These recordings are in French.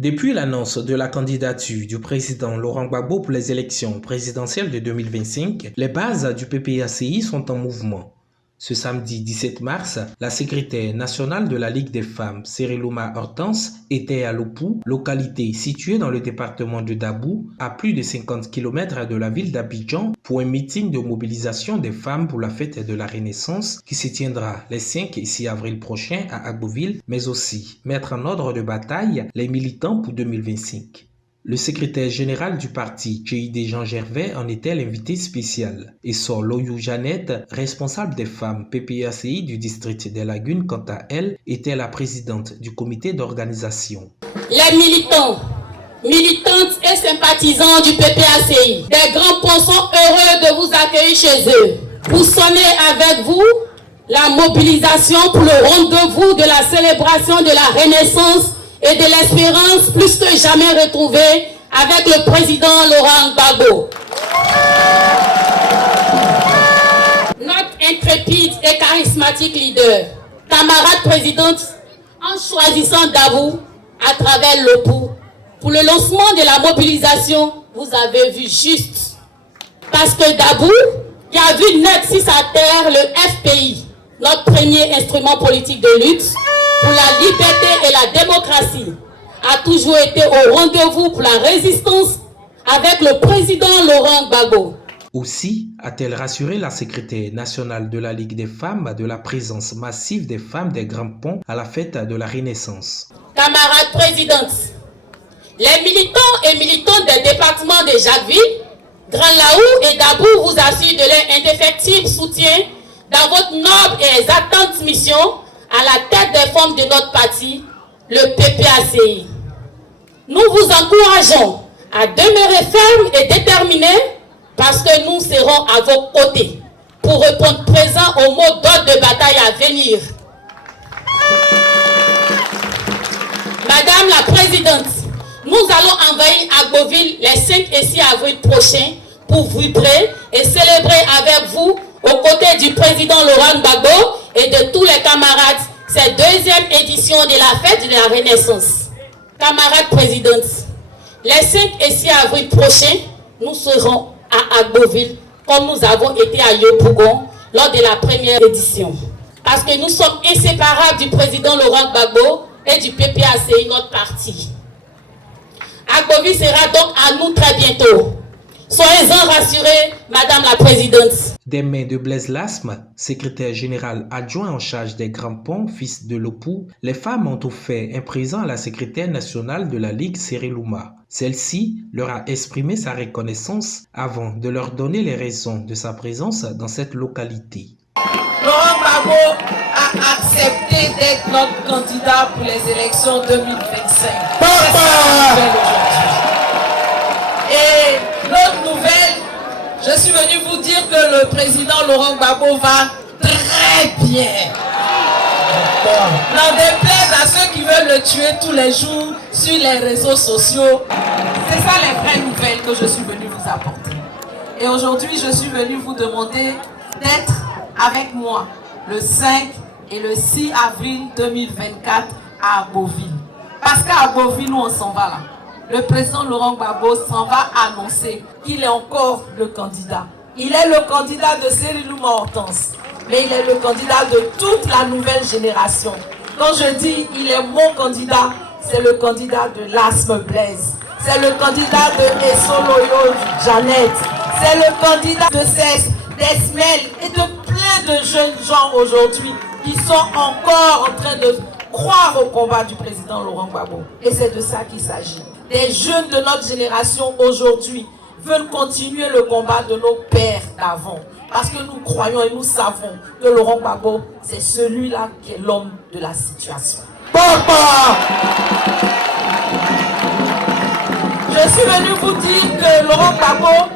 Depuis l'annonce de la candidature du président Laurent Gbagbo pour les élections présidentielles de 2025, les bases du PPACI sont en mouvement. Ce samedi 17 mars, la secrétaire nationale de la Ligue des femmes, Cérélouma Hortense, était à Lopou, localité située dans le département de Dabou, à plus de 50 km de la ville d'Abidjan, pour un meeting de mobilisation des femmes pour la fête de la Renaissance qui se tiendra les 5 et 6 avril prochains à Agboville, mais aussi mettre en ordre de bataille les militants pour 2025. Le secrétaire général du parti, GID Jean Gervais, en était l'invité spécial. Et Sor Loyou Jeannette, responsable des femmes PPACI du district des Lagunes, quant à elle, était la présidente du comité d'organisation. Les militants, militantes et sympathisants du PPACI, des grands ponts sont heureux de vous accueillir chez eux pour sonner avec vous la mobilisation pour le rendez-vous de la célébration de la Renaissance et de l'espérance plus que jamais retrouvée avec le président Laurent Gbagbo. Notre intrépide et charismatique leader, camarade présidente, en choisissant Dabou à travers Lopou, pour le lancement de la mobilisation, vous avez vu juste. Parce que Dabou, qui a vu naître sur sa terre le FPI, notre premier instrument politique de lutte, pour la liberté et la démocratie, a toujours été au rendez-vous pour la résistance avec le président Laurent Gbagbo. Aussi a-t-elle rassuré la secrétaire nationale de la Ligue des femmes de la présence massive des femmes des Grands Ponts à la fête de la Renaissance. Camarade présidente, les militants et militantes des départements de Jacquesville, Grand Laou et Dabou vous assurent de leur indéfectible soutien dans votre noble et exaltante mission à la tête des femmes de notre parti, le PPACI. Nous vous encourageons à demeurer fermes et déterminés parce que nous serons à vos côtés pour répondre présent aux mots d'ordre de bataille à venir. Madame la Présidente, nous allons envahir Agboville les 5 et 6 avril prochains pour vibrer et célébrer avec vous aux côtés du président Laurent Gbagbo et de tous les camarades, cette deuxième édition de la fête de la Renaissance. Camarades présidentes, les 5 et 6 avril prochains, nous serons à Agboville, comme nous avons été à Yopougon lors de la première édition. Parce que nous sommes inséparables du président Laurent Gbagbo et du PPACI, notre parti. Agboville sera donc à nous très bientôt. Soyez-en rassurés, Madame la Présidente. Des mains de Blaise Lasme, secrétaire général adjoint en charge des Grands Ponts, fils de Lopou, les femmes ont offert un présent à la secrétaire nationale de la Ligue Cérélouma. Celle-ci leur a exprimé sa reconnaissance avant de leur donner les raisons de sa présence dans cette localité. Laurent Gbagbo a accepté d'être notre candidat pour les élections 2025. Et l'autre nouvelle, je suis venu vous dire que le président Laurent Gbagbo va très bien. N'en déplaise à ceux qui veulent le tuer tous les jours sur les réseaux sociaux. C'est ça les vraies nouvelles que je suis venu vous apporter. Et aujourd'hui, je suis venu vous demander d'être avec moi le 5 et le 6 avril 2024 à Agboville. Parce qu'à Agboville, nous on s'en va là. Le président Laurent Gbagbo s'en va annoncer qu'il est encore le candidat. Il est le candidat de Cérélouma Hortense, mais il est le candidat de toute la nouvelle génération. Quand je dis il est mon candidat, c'est le candidat de Lasme Blaise, c'est le candidat de Sor Loyou Jeannette, c'est le candidat de Cess, d'Esmel et de plein de jeunes gens aujourd'hui qui sont encore en train de croire au combat du président Laurent Gbagbo. Et c'est de ça qu'il s'agit. Des jeunes de notre génération aujourd'hui veulent continuer le combat de nos pères d'avant. Parce que nous croyons et nous savons que Laurent Gbagbo, c'est celui-là qui est l'homme de la situation. Papa! Je suis venu vous dire que Laurent Gbagbo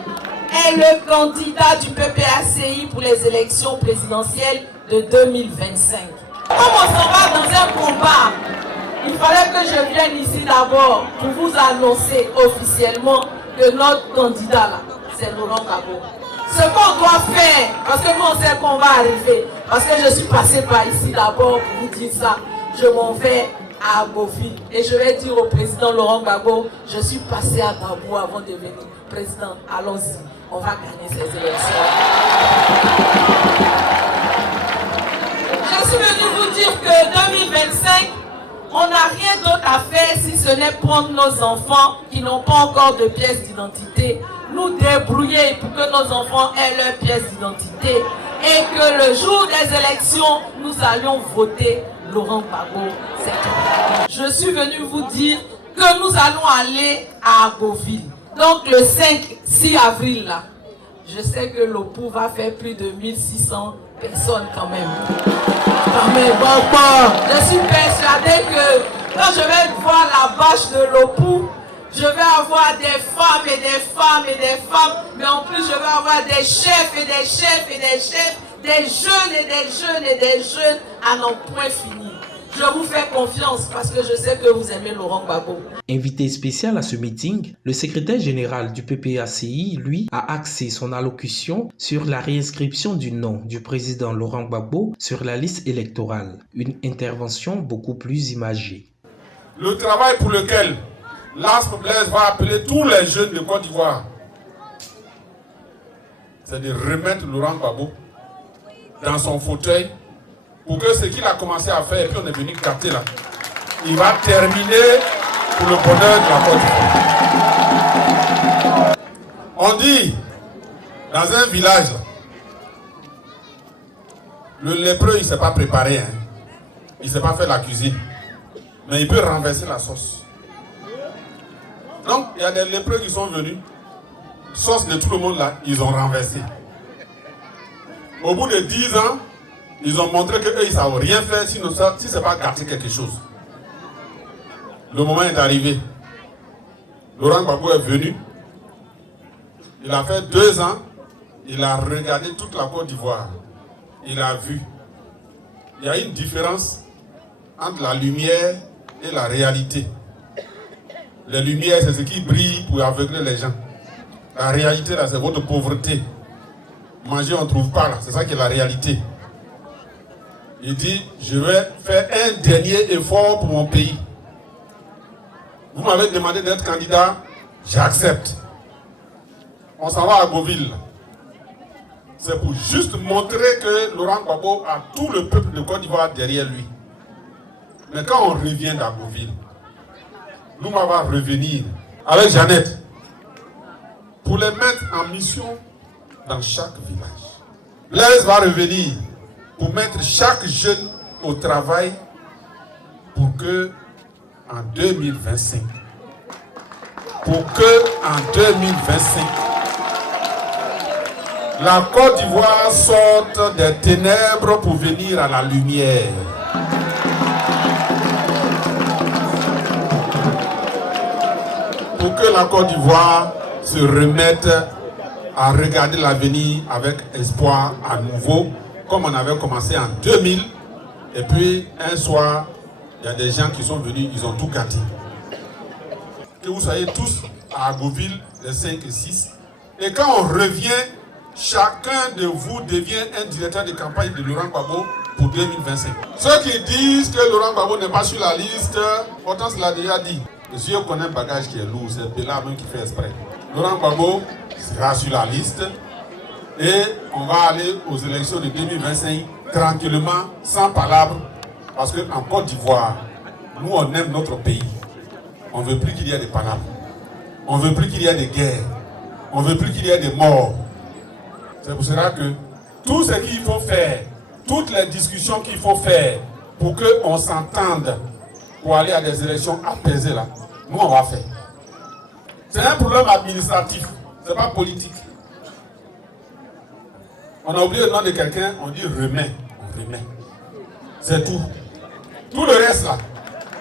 est le candidat du PPACI pour les élections présidentielles de 2025. Comme on s'en va dans un combat, il fallait que je vienne ici d'abord pour vous annoncer officiellement que notre candidat là, c'est Laurent Gbagbo. Ce qu'on doit faire, parce que nous on sait qu'on va arriver, parce que je suis passé par ici d'abord pour vous dire ça, je m'en vais à Agboville. Et je vais dire au président Laurent Gbagbo, je suis passé à Gbagbo avant de devenir président. Allons-y, on va gagner ces élections. Je suis venu vous dire que 2025, on n'a rien d'autre à faire si ce n'est prendre nos enfants qui n'ont pas encore de pièce d'identité, nous débrouiller pour que nos enfants aient leur pièce d'identité et que le jour des élections, nous allions voter Laurent Gbagbo. Je suis venu vous dire que nous allons aller à Agboville. Donc le 5-6 avril, là, je sais que l'OPU va faire plus de 1600 personnes quand même. Je suis persuadée que quand je vais voir la bâche de l'OPU, je vais avoir des femmes et des femmes et des femmes, mais en plus je vais avoir des chefs et des chefs et des chefs, des jeunes et des jeunes et des jeunes à n'en point finir. Je vous fais confiance parce que je sais que vous aimez Laurent Gbagbo. Invité spécial à ce meeting, le secrétaire général du PPACI, lui, a axé son allocution sur la réinscription du nom du président Laurent Gbagbo sur la liste électorale. Une intervention beaucoup plus imagée. Le travail pour lequel l'ASP Blaise va appeler tous les jeunes de Côte d'Ivoire, c'est de remettre Laurent Gbagbo dans son fauteuil pour que ce qu'il a commencé à faire, et puis on est venu capter là, il va terminer pour le bonheur de la Côte d'Ivoire. On dit, dans un village, le lépreux, il ne s'est pas préparé, hein. Il ne s'est pas fait la cuisine, mais il peut renverser la sauce. Donc, il y a des lépreux qui sont venus, sauce de tout le monde là, ils ont renversé. Au bout de 10 ans, ils ont montré qu'eux, ils ne savent rien faire si ce n'est pas gâter quelque chose. Le moment est arrivé. Laurent Gbagbo est venu. Il a fait 2 ans. Il a regardé toute la Côte d'Ivoire. Il a vu. Il y a une différence entre la lumière et la réalité. La lumière, c'est ce qui brille pour aveugler les gens. La réalité, là, c'est votre pauvreté. Manger, on ne trouve pas, là. C'est ça qui est la réalité. Il dit, je vais faire un dernier effort pour mon pays. Vous m'avez demandé d'être candidat, j'accepte. On s'en va à Agboville. C'est pour juste montrer que Laurent Gbagbo a tout le peuple de Côte d'Ivoire derrière lui. Mais quand on revient d'Agboville, nous on va revenir avec Jeannette pour les mettre en mission dans chaque village. Blaise va revenir pour mettre chaque jeune au travail pour que en 2025, la Côte d'Ivoire sorte des ténèbres pour venir à la lumière. Pour que la Côte d'Ivoire se remette à regarder l'avenir avec espoir à nouveau, comme on avait commencé en 2000. Et puis, un soir, il y a des gens qui sont venus, ils ont tout gâté. Que vous soyez tous à Agboville, les 5 et 6. Et quand on revient, chacun de vous devient un directeur de campagne de Laurent Gbagbo pour 2025. Ceux qui disent que Laurent Gbagbo n'est pas sur la liste, Hortense l'a déjà dit. Je connais un bagage qui est lourd, c'est Bella même qui fait exprès. Laurent Gbagbo sera sur la liste et on va aller aux élections de 2025 tranquillement, sans palabres, parce qu'en Côte d'Ivoire, nous on aime notre pays. On ne veut plus qu'il y ait des palabres. On ne veut plus qu'il y ait des guerres. On ne veut plus qu'il y ait des morts. C'est pour cela que tout ce qu'il faut faire, toutes les discussions qu'il faut faire pour qu'on s'entende pour aller à des élections apaisées là, nous on va faire. C'est un problème administratif, ce n'est pas politique. On a oublié le nom de quelqu'un, on dit remet, on remet. C'est tout. Tout le reste là,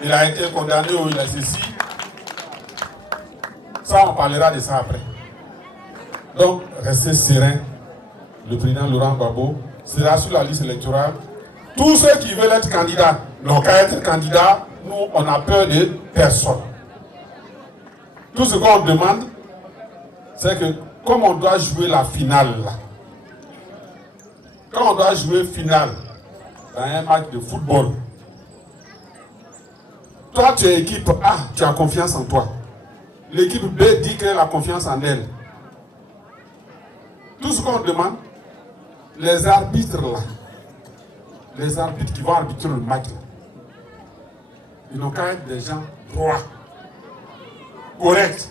il a été condamné ou il a ceci. Ça, on parlera de ça après. Donc, restez serein. Le président Laurent Gbagbo sera sur la liste électorale. Tous ceux qui veulent être candidats n'ont qu'à être candidats. Nous, on a peur de personne. Tout ce qu'on demande, c'est que comme on doit jouer la finale, là, quand on doit jouer finale dans un match de football, Toi, tu es équipe A, tu as confiance en toi. L'équipe B dit qu'elle a confiance en elle. Tout ce qu'on demande, les arbitres là, les arbitres qui vont arbitrer le match, ils n'ont qu'à être des gens droits, corrects,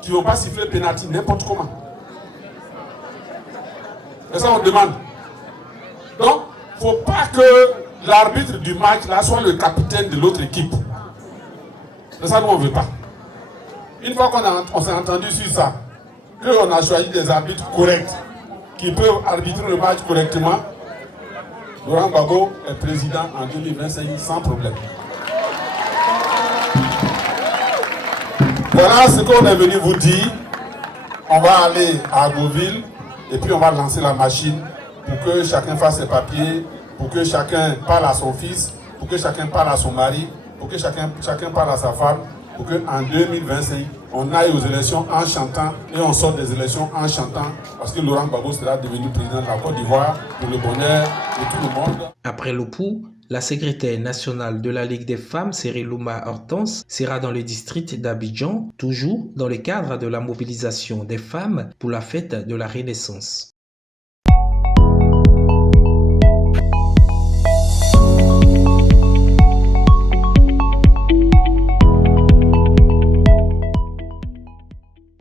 qui ne vont pas siffler pénalty n'importe comment. C'est ça qu'on demande. Donc, il ne faut pas que l'arbitre du match là soit le capitaine de l'autre équipe. C'est ça qu'on ne veut pas. Une fois qu'on s'est entendu sur ça, qu'on a choisi des arbitres corrects, qui peuvent arbitrer le match correctement, Laurent Gbagbo est président en 2025 sans problème. Voilà ce qu'on est venu vous dire. On va aller à Agboville et puis on va lancer la machine pour que chacun fasse ses papiers, pour que chacun parle à son fils, pour que chacun parle à son mari, pour que chacun parle à sa femme, pour qu'en 2025, on aille aux élections en chantant et on sort des élections en chantant parce que Laurent Gbagbo sera devenu président de la Côte d'Ivoire pour le bonheur de tout le monde. Après le pouls, la secrétaire nationale de la Ligue des femmes, Cerilouma Hortense, sera dans le district d'Abidjan, toujours dans le cadre de la mobilisation des femmes pour la fête de la Renaissance.